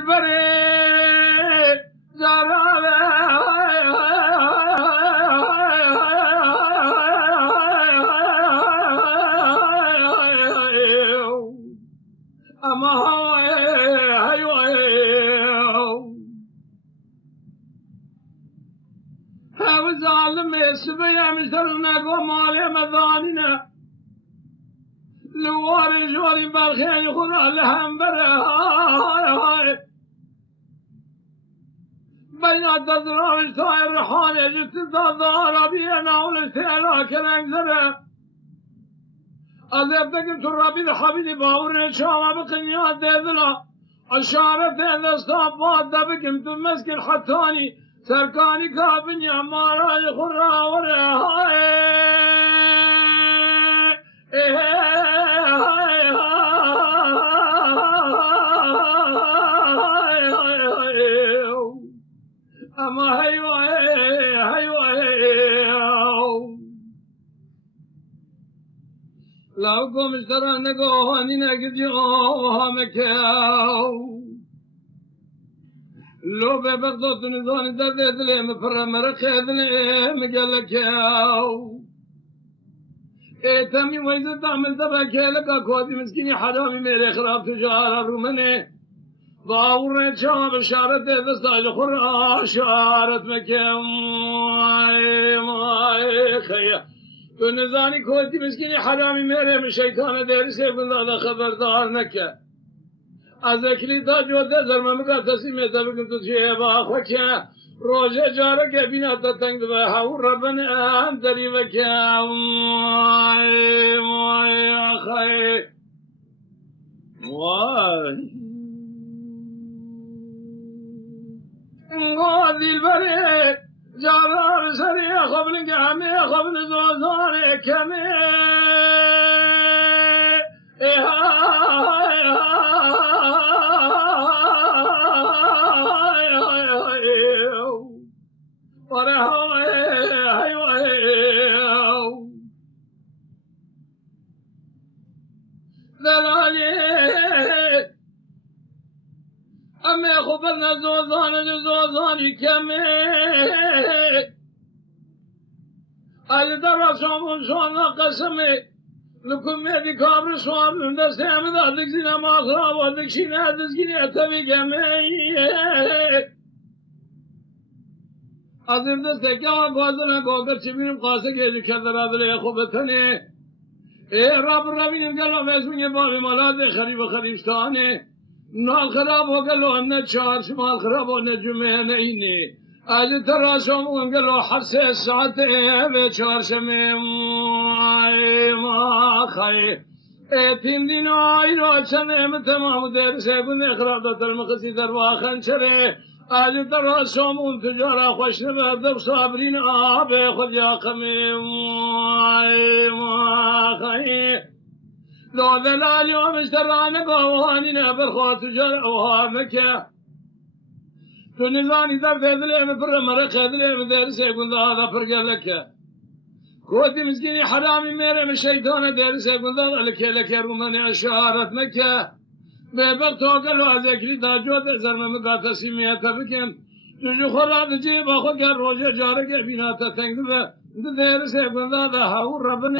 دلبره سبيا مشترنا قومالي مذاننا لواري جواري بالخير خذ لهم برا بين الدراوش طاير رحاني جبت الدار بينا ولسيلا كلام زرا أذبتك ترابي الحبيب باور شاما بقنيات ديدنا الشارة ديدستان دبكم تمسك الحتاني سرکانی کابنی امارای خورا وره اما لو قمش ترى نقوهاني نقدي همكاو لو ببغضت نزاني دردت لي مفر مرخذ لي مقالك ياو تمي ويزد عمل دبك لك كودي مسكيني حرامي ميري خراب تجارة رومني باور شام بشارت دستاج خرا شارت مكم ماي خيا نزاني كودي مسكيني حرامي ميري من شيطان ديرسي يقول هذا خبردار نكا از اکلی تا جوده زرمه مقدسی میتا بکن تو چیه با خوکه روژه جاره که بینا تا تنگ دو هاو ربن اندری وکه موی آخای موی دیل بری جاره سری خوبن گمی خوبن زوزان کمی أمي خبرنا زوزاني كمي أجد رسوم شوانا قسمي لكم ميدي كابر سوام من دستهم دادك زينا ما خراب ودك شينا دزگيني أتبي كمي أزم دستك يا قوزنا قوكر چبينم قاسك يجي كذر أدلي خوبتني إيه رب ربينم قلو فيسمي بابي ملاد خريب خريبستاني نال خراب ہو گلو ان چار شمال خراب ہو نے جمعہ نہیں نے اج تراسوں گلو ہر سے ساتھ ہے چار شمع ما خای تیم دین ای رو چنے میں تمام در سے بن اخراج در مقصد در واخن چرے اج تراسوں تجارہ خوش نہ دب صابرین اب خود یا قم ما خای لو ذلال يوم اشترانا قوانينا برخوات جرعوها مكة تنزاني در ذلك مفر مرق ذلك مدرس يقول هذا فرق لك كوتي مسكيني حرامي ميرا من الشيطان درس يقول هذا لك روماني اشارت مكة ببقت وقالوا عزيكلي داجوت زرم مقاتسي ميتا بكم تجو خراب جيب اخو قال روجه جارك بيناتا تنقذ درس يقول هذا هاو ربنا